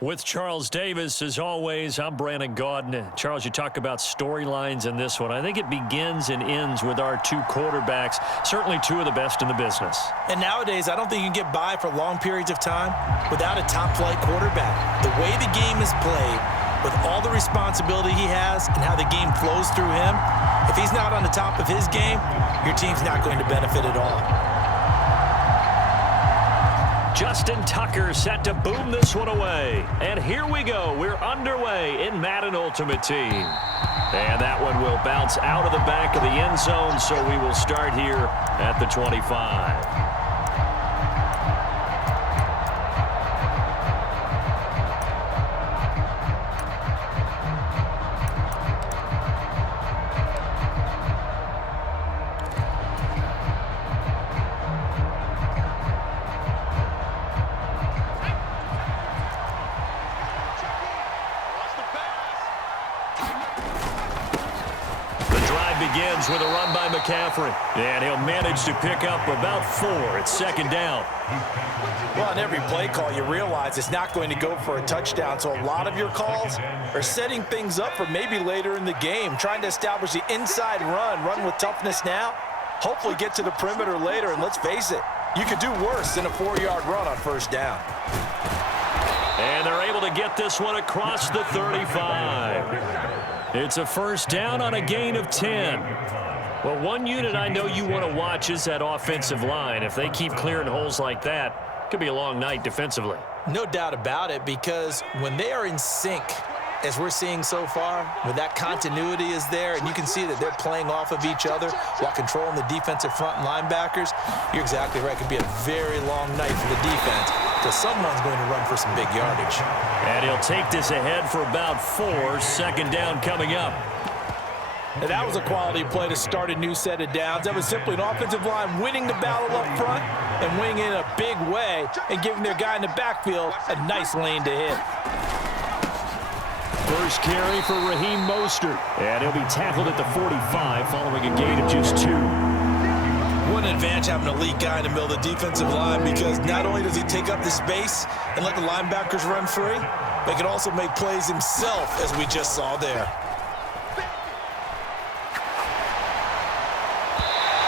With Charles Davis, as always, I'm Brandon Gaudin. Charles, you talk about storylines in this one. I think it begins and ends with our two quarterbacks, certainly two of the best in the business. And nowadays, I don't think you can get by for long periods of time without a top-flight quarterback. The way the game is played, with all the responsibility he has and how the game flows through him, if he's not on the top of his game, your team's not going to benefit at all. Justin Tucker set to boom this one away. And here we go. We're underway in Madden Ultimate Team. And that one will bounce out of the back of the end zone, so we will start here at the 25. Begins with a run by McCaffrey. And he'll manage to pick up about 4. It's second down. Well, on every play call, you realize it's not going to go for a touchdown. So a lot of your calls are setting things up for maybe later in the game, trying to establish the inside run with toughness now, hopefully get to the perimeter later. And let's face it, you could do worse than a 4-yard run on first down. And they're able to get this one across the 35. It's a first down on a gain of 10. Well, one unit I know you want to watch is that offensive line. If they keep clearing holes like that, it could be a long night defensively. No doubt about it, because when they are in sync, as we're seeing so far, when that continuity is there and you can see that they're playing off of each other while controlling the defensive front linebackers, you're exactly right. It could be a very long night for the defense because someone's going to run for some big yardage. And he'll take this ahead for about 4. Second down coming up. And that was a quality play to start a new set of downs. That was simply an offensive line winning the battle up front and winning in a big way and giving their guy in the backfield a nice lane to hit. First carry for Raheem Mostert. And he'll be tackled at the 45 following a gain of just 2. What an advantage having an elite guy in the middle of the defensive line, because not only does he take up the space and let the linebackers run free, but he can also make plays himself, as we just saw there.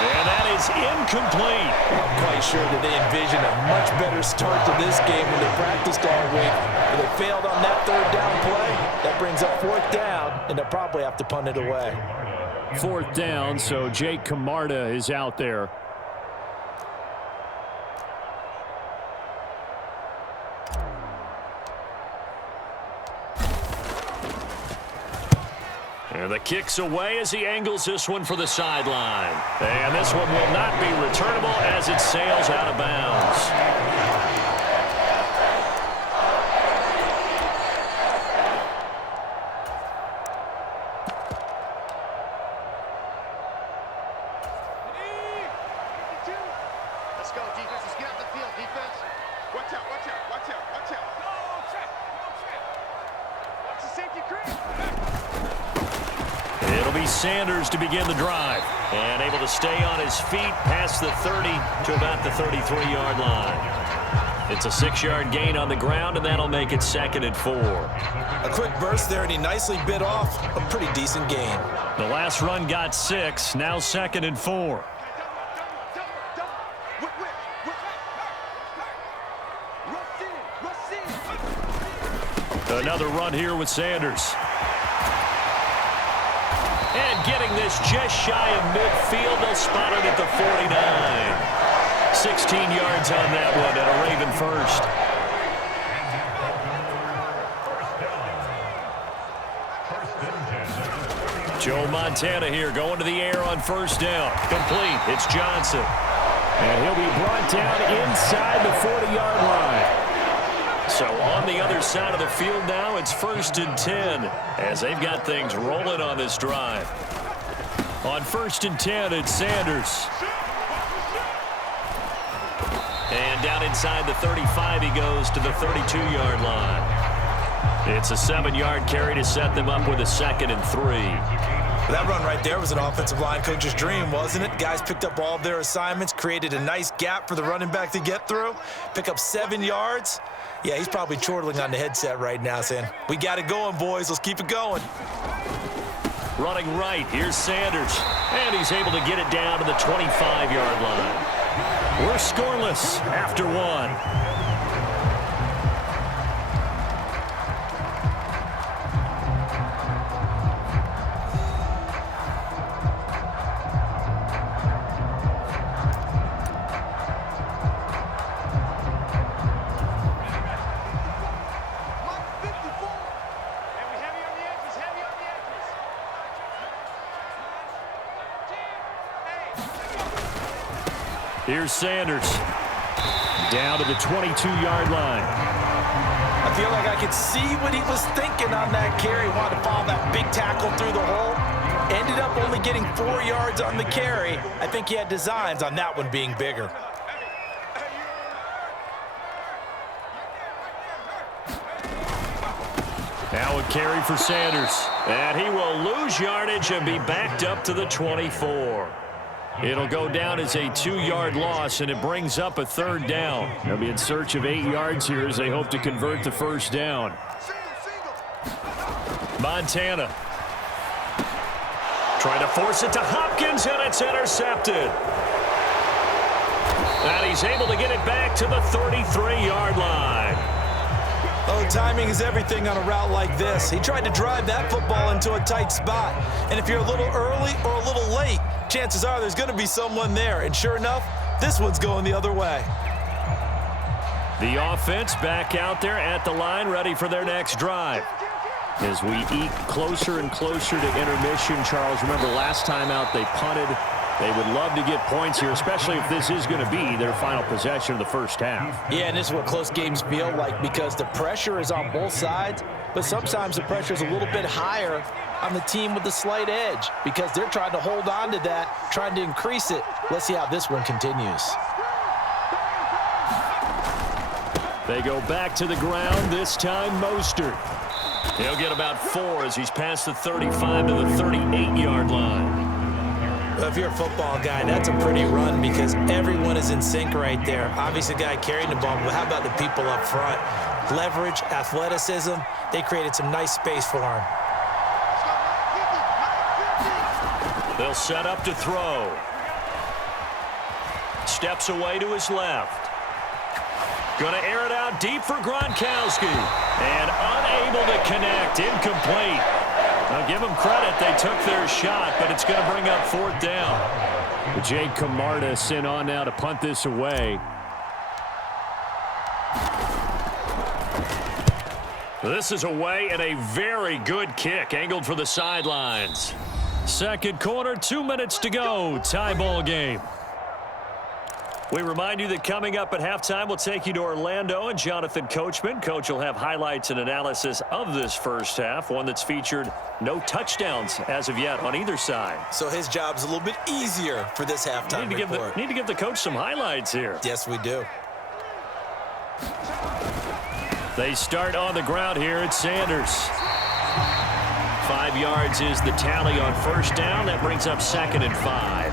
And that is incomplete. I'm quite sure that they envision a much better start to this game when they practiced all week. But they failed on that third down play. That brings up fourth down, and they'll probably have to punt it away. Fourth down, so Jake Camarda is out there. And the kick's away as he angles this one for the sideline. And this one will not be returnable as it sails out of bounds. Let's go, defense. Let's get out the field, defense. Watch out, watch out, watch out, watch out. Go, check, go, check. Watch the safety crease. It'll be Sanders to begin the drive. And able to stay on his feet past the 30 to about the 33-yard line. It's a 6-yard gain on the ground, and that'll make it 2nd and 4. A quick burst there, and he nicely bit off a pretty decent gain. The last run got 6, now 2nd and 4. Another run here with Sanders. And getting this just shy of midfield, they'll spot it at the 49. 16 yards on that one, and a Raven first. Joe Montana here going to the air on first down. Complete. It's Johnson. And he'll be brought down inside the 40-yard line. So on the other side of the field now, it's 1st and 10 as they've got things rolling on this drive. On 1st and 10, it's Sanders. And down inside the 35, he goes to the 32-yard line. It's a 7-yard carry to set them up with a 2nd and 3. That run right there was an offensive line coach's dream, wasn't it? Guys picked up all of their assignments, created a nice gap for the running back to get through, pick up 7 yards. Yeah, he's probably chortling on the headset right now saying, we got it going, boys. Let's keep it going. Running right, here's Sanders. And he's able to get it down to the 25-yard line. We're scoreless after one. Here's Sanders. Down to the 22-yard line. I feel like I could see what he was thinking on that carry. Wanted to follow that big tackle through the hole. Ended up only getting 4 yards on the carry. I think he had designs on that one being bigger. Now a carry for Sanders. And he will lose yardage and be backed up to the 24. It'll go down as a 2-yard loss, and it brings up a 3rd down. They'll be in search of 8 yards here as they hope to convert the 1st down. Montana. Trying to force it to Hopkins, and it's intercepted. And he's able to get it back to the 33-yard line. Oh, timing is everything on a route like this. He tried to drive that football into a tight spot. And if you're a little early or a little late, chances are there's going to be someone there. And sure enough, this one's going the other way. The offense back out there at the line, ready for their next drive. As we eke closer and closer to intermission, Charles, remember last time out they punted. They would love to get points here, especially if this is going to be their final possession of the first half. Yeah, and this is what close games feel like because the pressure is on both sides, but sometimes the pressure is a little bit higher on the team with the slight edge because they're trying to hold on to that, trying to increase it. Let's see how this one continues. They go back to the ground, this time Mostert. He'll get about 4 as he's past the 35 to the 38-yard line. Well, if you're a football guy, that's a pretty run because everyone is in sync right there. Obviously, the guy carrying the ball, but how about the people up front? Leverage, athleticism, they created some nice space for him. They'll set up to throw. Steps away to his left. Going to air it out deep for Gronkowski. And unable to connect, incomplete. I'll give them credit. They took their shot, but it's going to bring up 4th down. Jake Camarda sent on now to punt this away. This is away and a very good kick angled for the sidelines. Second quarter, 2 minutes to go. Tie ball game. We remind you that coming up at halftime, we'll take you to Orlando and Jonathan Coachman. Coach will have highlights and analysis of this first half, one that's featured no touchdowns as of yet on either side. So his job's a little bit easier for this halftime report. Need to give the coach some highlights here. Yes, we do. They start on the ground here at Sanders. 5 yards is the tally on first down. That brings up 2nd and 5.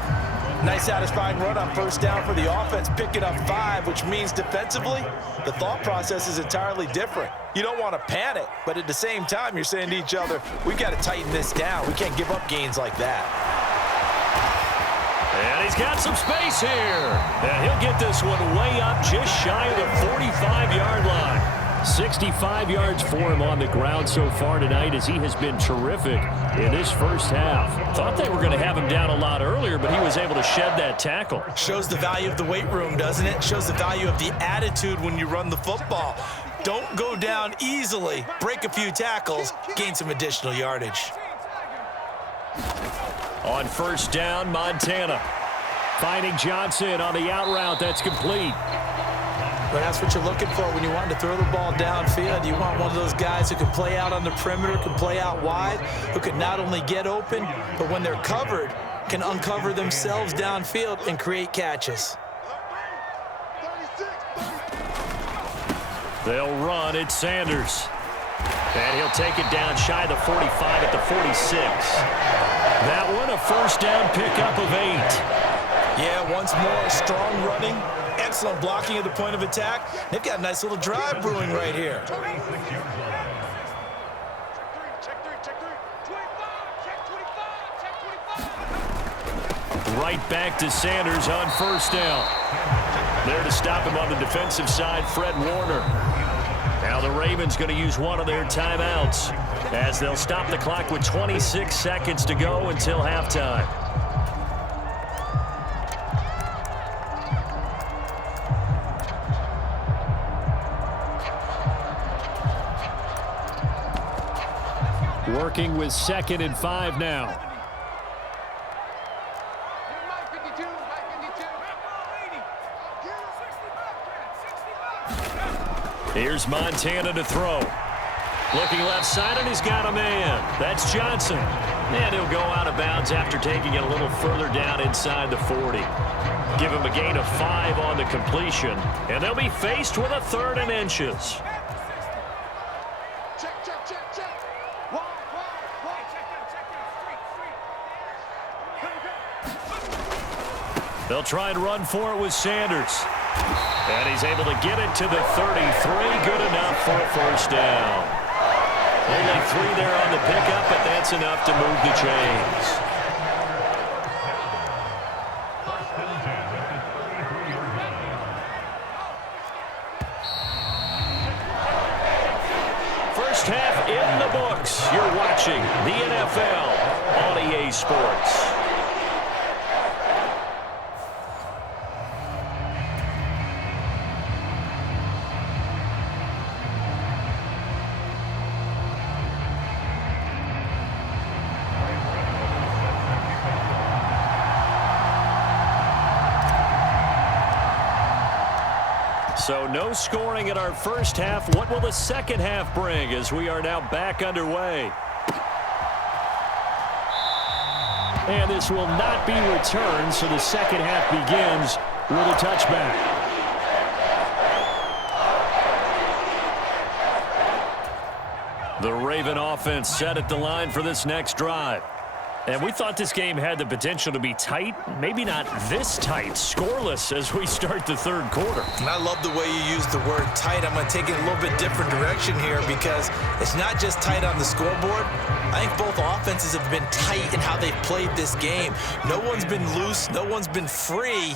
Nice satisfying run on first down for the offense, picking up 5, which means defensively, the thought process is entirely different. You don't want to panic, but at the same time, you're saying to each other, we've got to tighten this down. We can't give up gains like that. And he's got some space here. And he'll get this one way up just shy of the 45-yard line. 65 yards for him on the ground so far tonight as he has been terrific in this first half. Thought they were going to have him down a lot earlier, but he was able to shed that tackle. Shows the value of the weight room, doesn't it? Shows the value of the attitude when you run the football. Don't go down easily, break a few tackles, gain some additional yardage. On first down, Montana finding Johnson on the out route. That's complete. But that's what you're looking for when you want to throw the ball downfield. You want one of those guys who can play out on the perimeter, can play out wide, who can not only get open, but when they're covered, can uncover themselves downfield and create catches. They'll run. It's Sanders. And he'll take it down shy of the 45 at the 46. That one, a first down pickup of 8. Yeah, once more, strong running, excellent blocking at the point of attack. They've got a nice little drive brewing right here. Right back to Sanders on first down. There to stop him on the defensive side, Fred Warner. Now the Ravens going to use one of their timeouts as they'll stop the clock with 26 seconds to go until halftime. Working with 2nd and 5 now. Here's Montana to throw. Looking left side, and he's got a man. That's Johnson. And he'll go out of bounds after taking it a little further down inside the 40. Give him a gain of 5 on the completion, and they'll be faced with a 3rd and inches. They'll try and run for it with Sanders. And he's able to get it to the 33. Good enough for a first down. Only 3 there on the pickup, but that's enough to move the chains. First half in the books. You're watching the NFL on EA Sports. So no scoring in our first half. What will the second half bring as we are now back underway? And this will not be returned, so the second half begins with a touchback. The Raven offense set at the line for this next drive. And we thought this game had the potential to be tight, maybe not this tight, scoreless as we start the 3rd quarter. And I love the way you use the word tight. I'm going to take it a little bit different direction here because it's not just tight on the scoreboard. I think both offenses have been tight in how they've played this game. No one's been loose. No one's been free.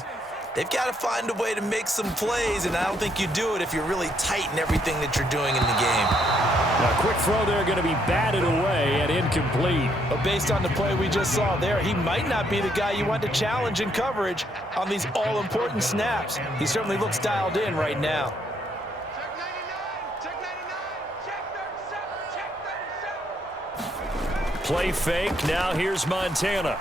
They've got to find a way to make some plays, and I don't think you do it if you're really tight in everything that you're doing in the game. A quick throw there going to be batted away and incomplete. But based on the play we just saw there, he might not be the guy you want to challenge in coverage on these all-important snaps. He certainly looks dialed in right now. Play fake. Now here's Montana.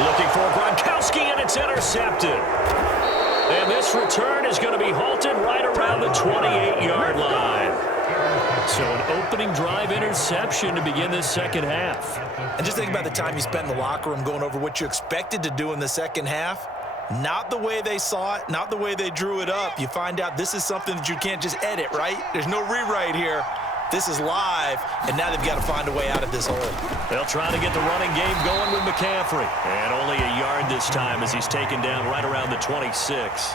Looking for Gronkowski, and it's intercepted. And this return is going to be halted right around the 28-yard line. So an opening drive interception to begin this second half. And just think about the time you spent in the locker room going over what you expected to do in the second half. Not the way they saw it, not the way they drew it up. You find out this is something that you can't just edit, right? There's no rewrite here. This is live, and now they've got to find a way out of this hole. They'll try to get the running game going with McCaffrey. And only a yard this time as he's taken down right around the 26.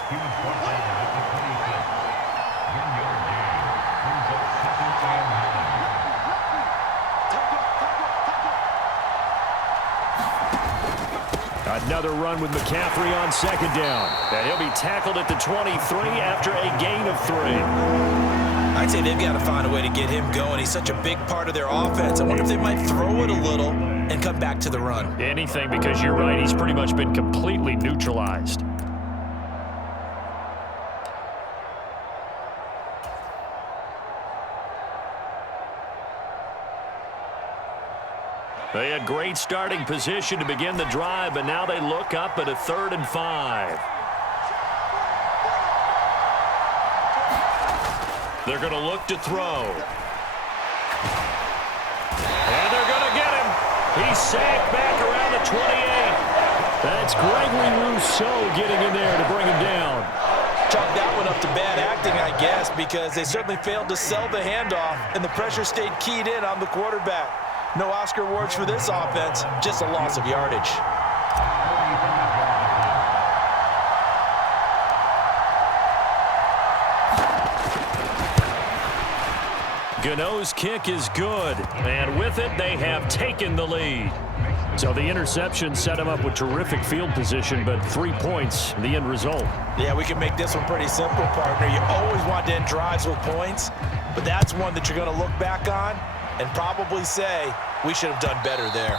Another run with McCaffrey on second down. And he'll be tackled at the 23 after a gain of 3. I'd say they've got to find a way to get him going. He's such a big part of their offense. I wonder if they might throw it a little and come back to the run. Anything, because you're right, he's pretty much been completely neutralized. They had great starting position to begin the drive, but now they look up at a 3rd and 5. They're going to look to throw. And they're going to get him. He's sacked back around the 28. That's Gregory Rousseau getting in there to bring him down. Chalk that one up to bad acting, I guess, because they certainly failed to sell the handoff, and the pressure stayed keyed in on the quarterback. No Oscar awards for this offense, just a loss of yardage. Gano's kick is good, and with it, they have taken the lead. So the interception set him up with terrific field position, but 3 points, the end result. Yeah, we can make this one pretty simple, partner. You always want to end drives with points, but that's one that you're going to look back on and probably say, we should have done better there.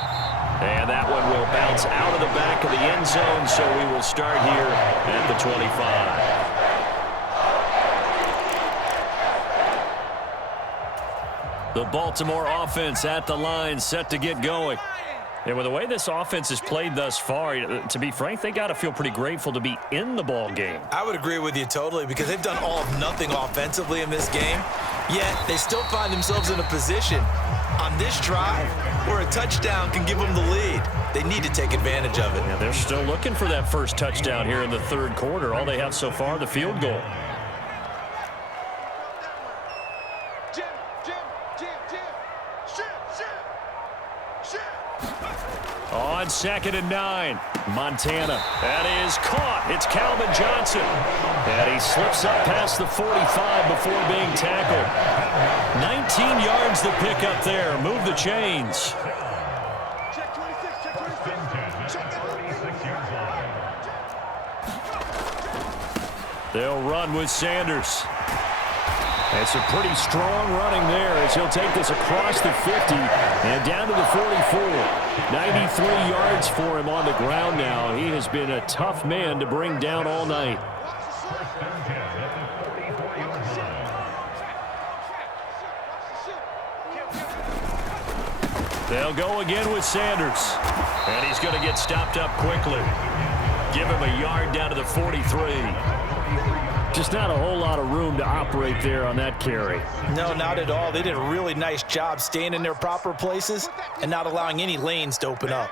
And that one will bounce out of the back of the end zone, so we will start here at the 25. The Baltimore offense at the line, set to get going. And with the way this offense has played thus far, to be frank, they got to feel pretty grateful to be in the ball game. I would agree with you totally, because they've done all of nothing offensively in this game, yet they still find themselves in a position on this drive where a touchdown can give them the lead. They need to take advantage of it. Yeah, they're still looking for that first touchdown here in the third quarter. All they have so far, the field goal. On 2nd and 9, Montana. That is caught. It's Calvin Johnson. And he slips up past the 45 before being tackled. 19 yards to pick up there. Move the chains. Check 26, check 26. Check that. They'll run with Sanders. It's a pretty strong running there as he'll take this across the 50 and down to the 44. 93 yards for him on the ground now. He has been a tough man to bring down all night. They'll go again with Sanders. And he's going to get stopped up quickly. Give him a yard down to the 43. Just not a whole lot of room to operate there on that carry. No, not at all. They did a really nice job staying in their proper places and not allowing any lanes to open up.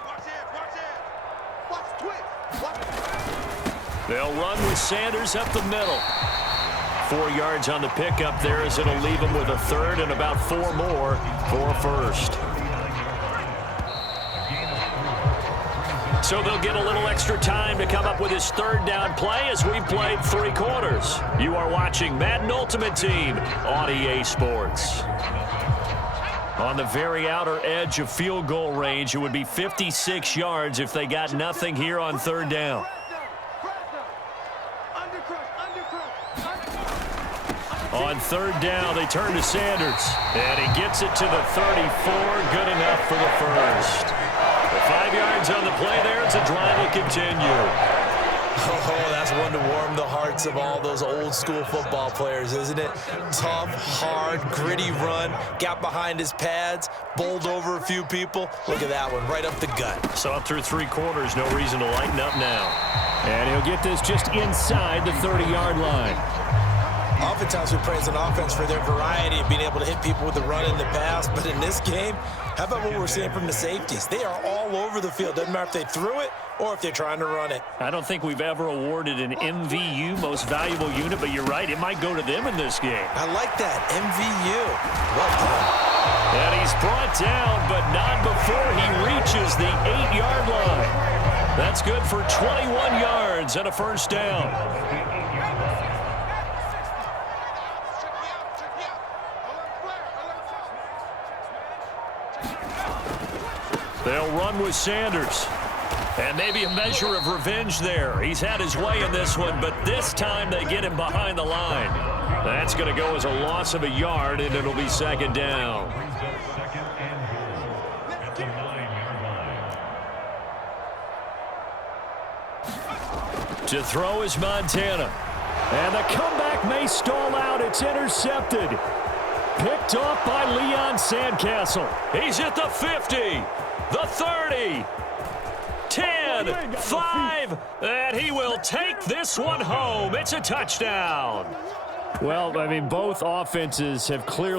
They'll run with Sanders up the middle. 4 yards on the pickup there as it'll leave him with a third and about 4 more for first. So they'll get a little extra time to come up with his third down play as we've played 3 quarters. You are watching Madden Ultimate Team on EA Sports. On the very outer edge of field goal range, it would be 56 yards if they got nothing here on third down. On third down, they turn to Sanders. And he gets it to the 34. Good enough for the first. 5 yards on the play there. It's a drive will continue. Oh, that's one to warm the hearts of all those old school football players, isn't it? Tough, hard, gritty run. Got behind his pads, bowled over a few people. Look at that one, right up the gut. So up through 3 quarters, no reason to lighten up now. And he'll get this just inside the 30-yard line. Oftentimes we praise an offense for their variety of being able to hit people with the run in the pass, but in this game, how about what we're seeing from the safeties? They are all over the field. Doesn't matter if they threw it or if they're trying to run it. I don't think we've ever awarded an MVU, most valuable unit, but you're right, it might go to them in this game. I like that, MVU. Well done. And he's brought down, but not before he reaches the 8-yard line. That's good for 21 yards and a first down. They'll run with Sanders. And maybe a measure of revenge there. He's had his way in this one, but this time they get him behind the line. That's going to go as a loss of a yard, and it'll be second down. To throw is Montana. And the comeback may stall out. It's intercepted. Picked off by Leon Sandcastle. He's at the 50. The 30, 10, 5, and he will take this one home. It's a touchdown. Well, I mean, both offenses have clearly